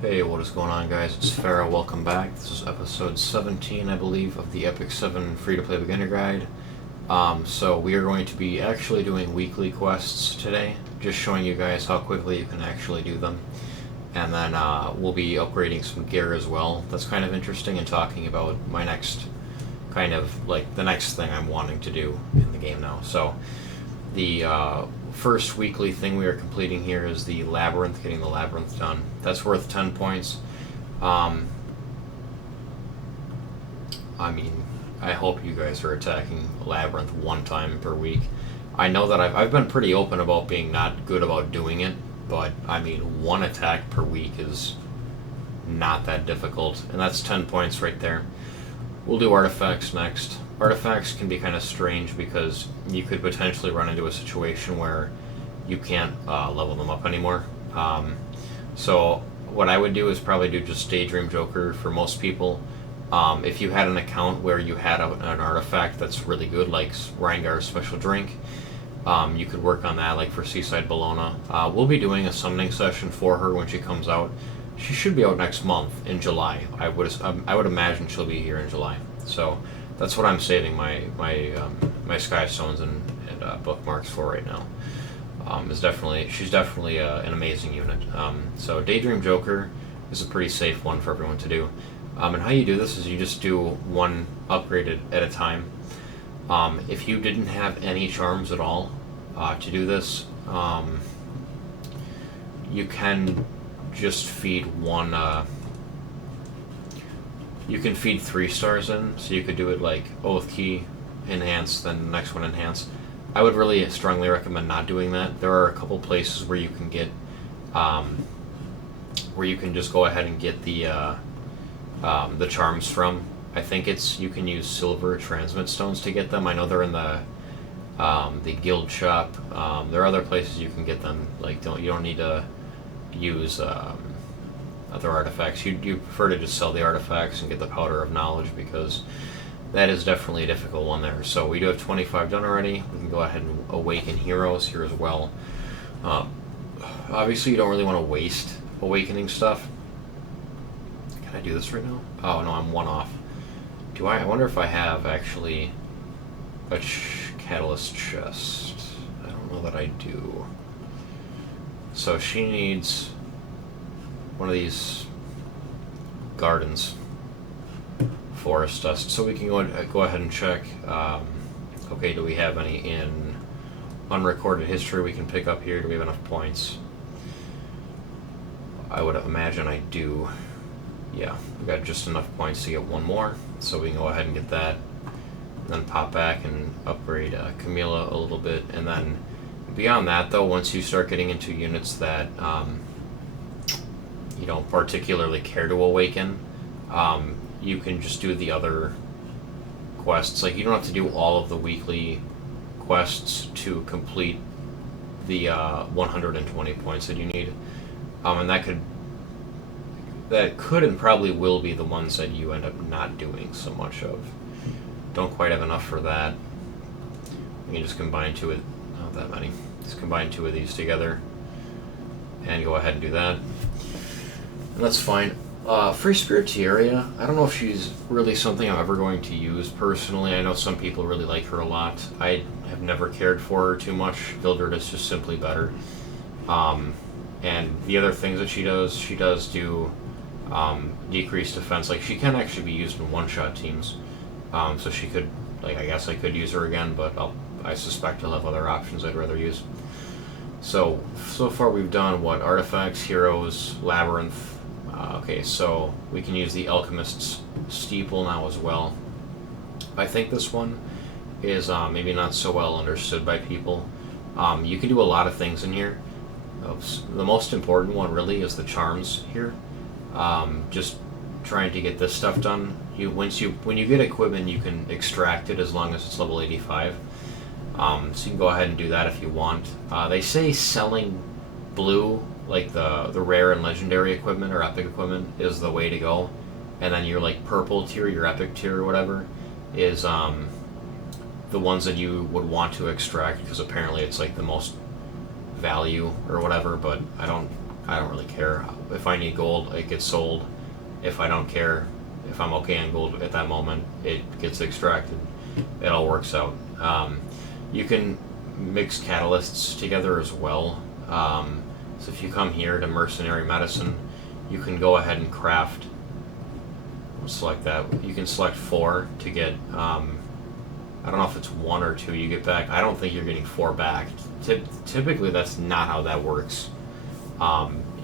Hey, what is going on, guys? It's Farah. Welcome back. This is episode 17, I believe, of the Ep17 free-to-play beginner guide. So we are going to be actually doing weekly quests today, just showing you guys how quickly you can actually do them. And then we'll be upgrading some gear as well. That's kind of interesting, and talking about my next the next thing I'm wanting to do in the game now. So the first weekly thing we are completing here is the labyrinth, getting the labyrinth done. That's worth 10 points. I mean, I hope you guys are attacking labyrinth one time per week. I know that I've been pretty open about being not good about doing it, but I mean, one attack per week is not that difficult, and that's 10 points right there. We'll do artifacts next. Artifacts can be kind of strange because you could potentially run into a situation where you can't level them up anymore. So what I would do is probably do just Daydream Joker for most people. If you had an account where you had an artifact that's really good, like Reingar's Special Drink, you could work on that, like for Seaside Bologna. We'll be doing a summoning session for her when she comes out. She should be out next month in July. I would imagine she'll be here in July. So that's what I'm saving my Sky Stones and bookmarks for right now. She's definitely an amazing unit. So Daydream Joker is a pretty safe one for everyone to do. And how you do this is you just do one upgrade at a time. If you didn't have any charms at all to do this, you can just feed one. You can feed 3 stars in, so you could do it like Oath Key, Enhance, then the next one Enhance. I would really strongly recommend not doing that. There are a couple places where you can get, where you can just go ahead and get the charms from. I think you can use silver transmit stones to get them. I know they're in the guild shop. There are other places you can get them. Like you don't need to use other artifacts. You prefer to just sell the artifacts and get the Powder of Knowledge, because that is definitely a difficult one there. So we do have 25 done already. We can go ahead and awaken heroes here as well. Obviously, you don't really want to waste awakening stuff. Can I do this right now? Oh no, I'm one off. I wonder if I have actually a catalyst chest. I don't know that I do. So she needs one of these gardens, forest dust. So we can go ahead and check. Okay, do we have any in unrecorded history we can pick up here? Do we have enough points? I would imagine I do. Yeah, we got just enough points to get one more, so we can go ahead and get that, and then pop back and upgrade Camilla a little bit. And then beyond that, though, once you start getting into units that you don't particularly care to awaken, you can just do the other quests. Like, you don't have to do all of the weekly quests to complete the 120 points that you need, and that could and probably will be the ones that you end up not doing so much of. Don't quite have enough for that. We can just combine not that many. Just combine 2 of these together and go ahead and do that. And that's fine. Free Spiritaria, I don't know if she's really something I'm ever going to use personally. I know some people really like her a lot. I have never cared for her too much. Vildred is just simply better. And the other things that she does do decreased defense. Like, she can actually be used in one-shot teams. So she could, I guess I could use her again, but I suspect I'll have other options I'd rather use. So far we've done what? Artifacts, heroes, labyrinth. Okay, so we can use the Alchemist's Steeple now as well. I think this one is maybe not so well understood by people. You can do a lot of things in here. The most important one really is the charms here. Just trying to get this stuff done. When you get equipment, you can extract it as long as it's level 85. So you can go ahead and do that if you want. They say selling blue, like the rare and legendary equipment or epic equipment, is the way to go. And then your purple tier, your epic tier or whatever, is the ones that you would want to extract, because apparently it's the most value or whatever. But I don't really care if I need gold, it gets sold. If I don't care, if I'm okay on gold at that moment, it gets extracted. It all works out. You can mix catalysts together as well. So if you come here to Mercenary Medicine, you can go ahead and craft, select that, you can select 4 to get, I don't know if it's 1 or 2 you get back. I don't think you're getting 4 back. Typically that's not how that works.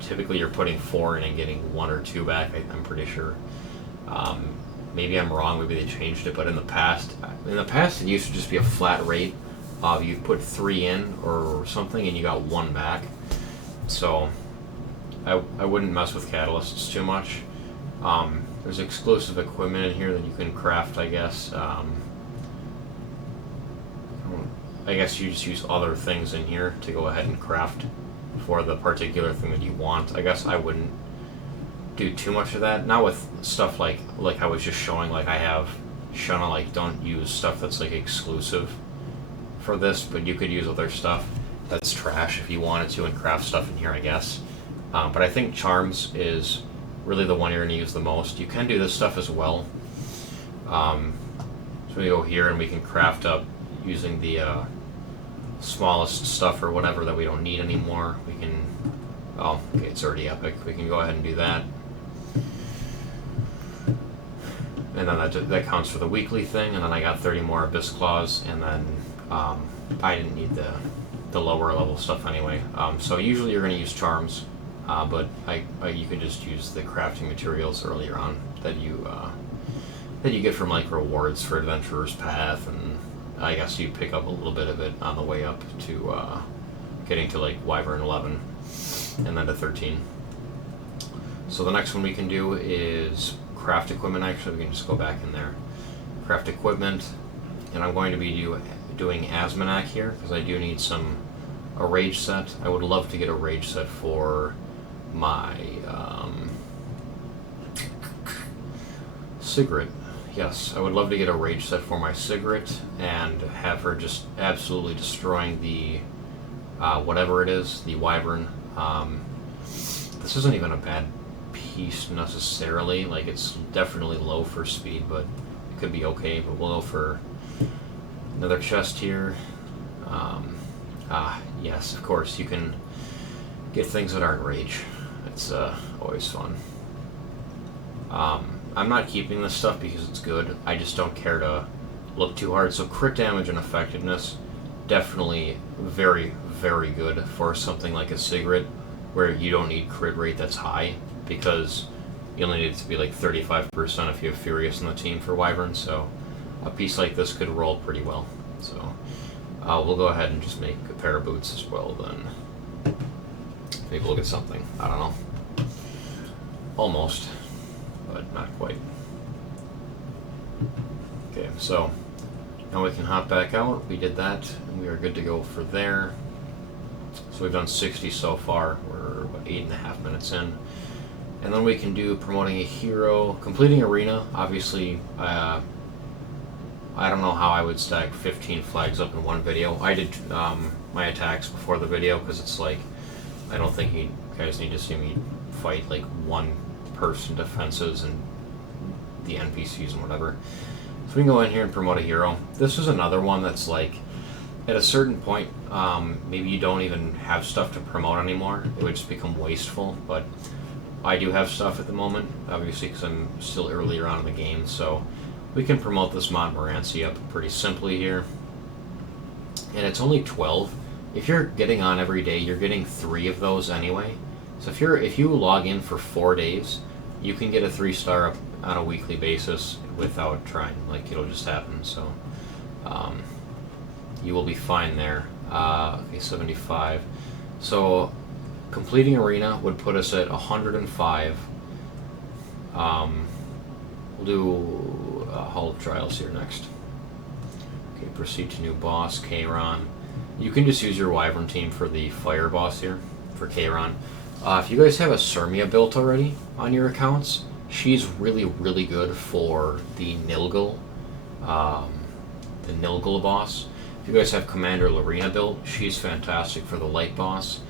Typically you're putting 4 in and getting 1 or 2 back, I'm pretty sure. Maybe I'm wrong, maybe they changed it, but in the past it used to just be a flat rate of you put 3 in or something and you got 1 back. So I wouldn't mess with catalysts too much. There's exclusive equipment in here that you can craft, I guess. I guess you just use other things in here to go ahead and craft for the particular thing that you want. I guess I wouldn't do too much of that. Not with stuff like I was just showing, like I have shown, like don't use stuff that's like exclusive for this, but you could use other stuff that's trash if you wanted to and craft stuff in here, I guess. But I think Charms is really the one you're going to use the most. You can do this stuff as well. So we go here and we can craft up using the smallest stuff or whatever that we don't need anymore. We can, oh, okay, it's already epic. We can go ahead and do that. And then that counts for the weekly thing, and then I got 30 more Abyss Claws, and then I didn't need the lower level stuff anyway. So usually you're going to use Charms, but you can just use the crafting materials earlier on that you get from like rewards for Adventurer's Path, and I guess you pick up a little bit of it on the way up to getting to like Wyvern 11 and then to 13. So the next one we can do is craft equipment. Actually, we can just go back in there. Craft equipment, and I'm going to be doing Asmonak here because I do need a rage set. I would love to get a rage set for my Sigrid. Yes, I would love to get a rage set for my Sigrid and have her just absolutely destroying the whatever it is, the Wyvern. This isn't even a bad piece necessarily. Like, it's definitely low for speed, but it could be okay. But we'll go for another chest here. Yes, of course, you can get things that aren't rage. It's always fun. I'm not keeping this stuff because it's good. I just don't care to look too hard. So crit damage and effectiveness, definitely very, very good for something like a Sigrid, where you don't need crit rate that's high, because you only need it to be like 35% if you have Furious on the team for Wyvern, so a piece like this could roll pretty well. So we'll go ahead and just make a pair of boots as well then. Maybe we'll get something. I don't know. Almost, but not quite. Okay, so now we can hop back out. We did that, and we are good to go for there. So we've done 60 so far. We're about 8.5 minutes in. And then we can do promoting a hero, completing arena. Obviously, I don't know how I would stack 15 flags up in one video. I did my attacks before the video because it's like, I don't think you guys need to see me fight like one person defenses and the NPCs and whatever. So we can go in here and promote a hero. This is another one that's like, at a certain point, maybe you don't even have stuff to promote anymore. It would just become wasteful, but I do have stuff at the moment, obviously because I'm still earlier on in the game, so we can promote this Montmorency up pretty simply here. And it's only 12. If you're getting on every day, you're getting 3 of those anyway. So if you log in for 4 days, you can get a 3-star up on a weekly basis without trying. Like, it'll just happen. So you will be fine there. Okay, 75. So completing arena would put us at 105. We'll do Hall of Trials here next. Okay, proceed to new boss, Kayron. You can just use your Wyvern team for the fire boss here, for Kayron. If you guys have a Sirmia built already on your accounts, she's really, really good for the Nilgal boss. If you guys have Commander Lorena built, she's fantastic for the light boss.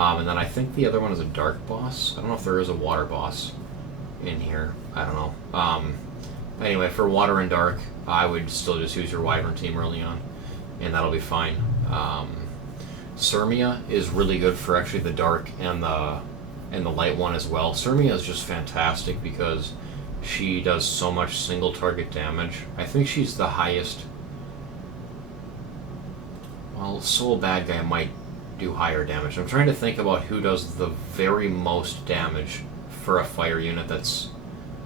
And then I think the other one is a dark boss. I don't know if there is a water boss in here. I don't know. Anyway, for water and dark, I would still just use your Wyvern team early on, and that'll be fine. Sirmia is really good for actually the dark and the light one as well. Sirmia is just fantastic because she does so much single target damage. I think she's the highest. Well, Soul Bad Guy might do higher damage. I'm trying to think about who does the very most damage for a fire unit that's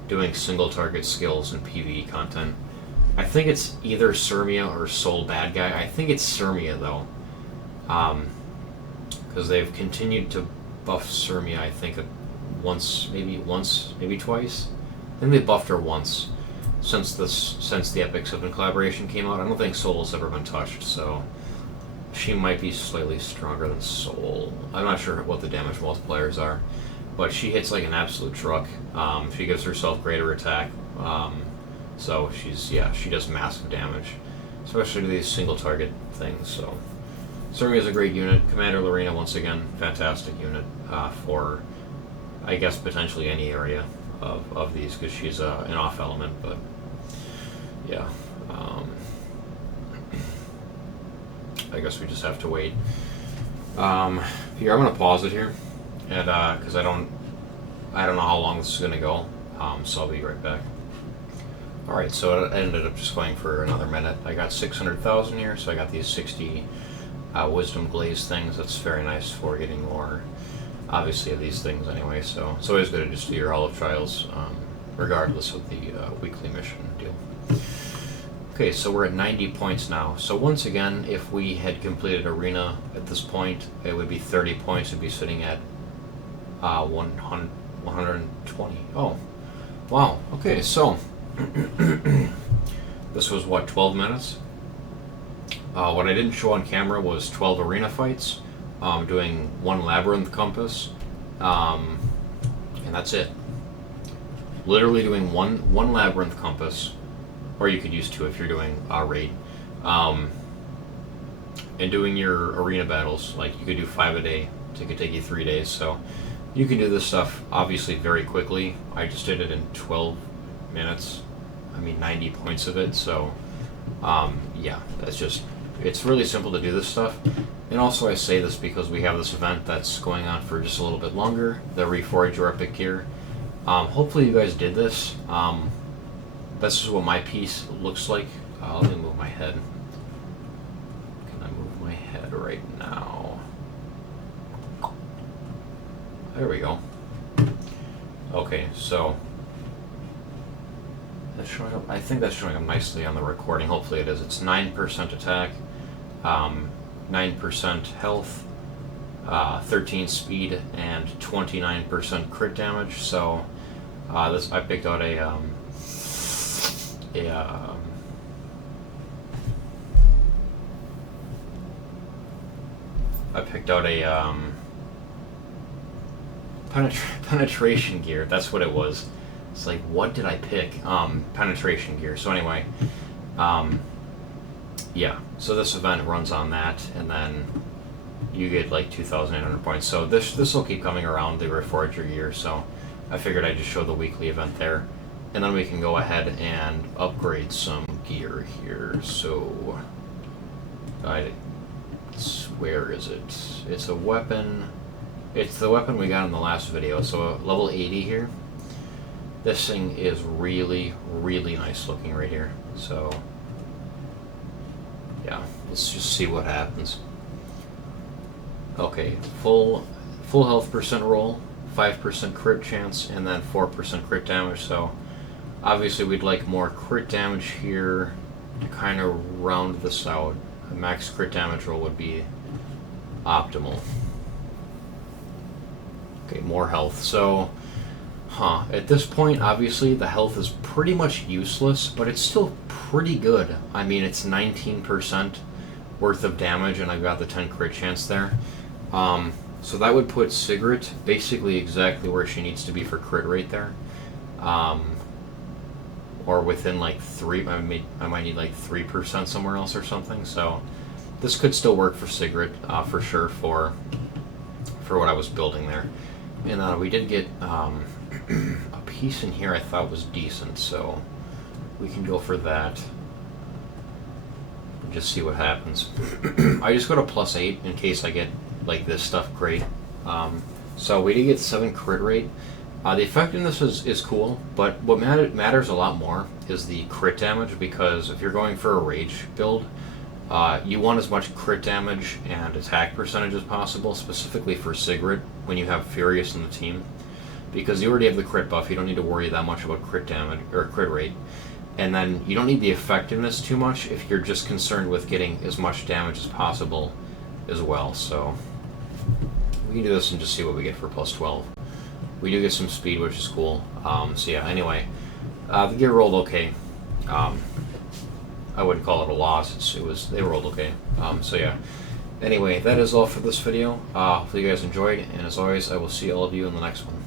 doing single target skills in PvE content. I think it's either Sirmia or Soul Bad Guy. I think it's Sirmia though, because they've continued to buff Sirmia. I think once, maybe twice. I think they buffed her once since the Ep17 collaboration came out. I don't think Soul has ever been touched, so she might be slightly stronger than Soul. I'm not sure what the damage multipliers are, but she hits like an absolute truck. She gives herself greater attack, so she does massive damage, especially to these single target things. So Sirmia is a great unit. Commander Lorena, once again, fantastic unit for, I guess, potentially any area of these, because she's an off element, but yeah. I guess we just have to wait. Here, I'm gonna pause it here, and because I don't know how long this is gonna go, so I'll be right back. All right, so it ended up just going for another minute. I got 600,000 here, so I got these 60 Wisdom Glaze things. That's very nice for getting more, obviously, of these things anyway. So it's always good to just do your Hall of Trials, regardless of the weekly mission deal. Okay, so we're at 90 points now. So once again, if we had completed Arena at this point, it would be 30 points. It would be sitting at 120. Oh, wow. Okay, so this was what, 12 minutes? What I didn't show on camera was 12 arena fights, doing one labyrinth compass, and that's it. Literally doing one labyrinth compass, or you could use two if you're doing a raid, and doing your arena battles. Like, you could do 5 a day. It could take you 3 days, so you can do this stuff obviously very quickly. I just did it in 12 minutes. I mean, 90 points of it, so yeah, it's really simple to do this stuff. And also, I say this because we have this event that's going on for just a little bit longer, the Reforge or Epic Gear. Hopefully you guys did this. This is what my piece looks like. Let me move my head. Can I move my head right now? There we go. Okay, so that's showing up. I think that's showing up nicely on the recording. Hopefully it is. It's 9% attack, 9% health, 13 speed, and 29% crit damage. So this, I picked out a penetration gear. That's what it was. It's like, what did I pick? Penetration gear. So anyway, yeah. So this event runs on that, and then you get like 2,800 points. So this will keep coming around, the Reforger gear. So I figured I'd just show the weekly event there, and then we can go ahead and upgrade some gear here. So where is it? It's a weapon. It's the weapon we got in the last video. So level 80 here. This thing is really, really nice looking right here. So yeah, let's just see what happens. Okay, full health percent roll, 5% crit chance, and then 4% crit damage. So obviously we'd like more crit damage here to kind of round this out. A max crit damage roll would be optimal. Okay, more health. So at this point, obviously, the health is pretty much useless, but it's still pretty good. I mean, it's 19% worth of damage, and I've got the 10 crit chance there. So that would put Sigrid basically exactly where she needs to be for crit rate there. Or within like 3, I might need like 3% somewhere else or something. So this could still work for Sigrid, for sure, for for what I was building there. And we did get a piece in here I thought was decent, so we can go for that. Just see what happens. I just go to +8 in case I get like this stuff great. So we did get 7 crit rate. The effectiveness is cool, but what matters a lot more is the crit damage, because if you're going for a rage build, you want as much crit damage and attack percentage as possible, specifically for Sigrid when you have Furious in the team, because you already have the crit buff. You don't need to worry that much about crit damage or crit rate, and then you don't need the effectiveness too much if you're just concerned with getting as much damage as possible as well. So we can do this and just see what we get for +12. We do get some speed, which is cool. So yeah, anyway, the gear rolled okay. I wouldn't call it a loss. They rolled okay. So yeah. Anyway, that is all for this video. Hopefully you guys enjoyed, and as always, I will see all of you in the next one.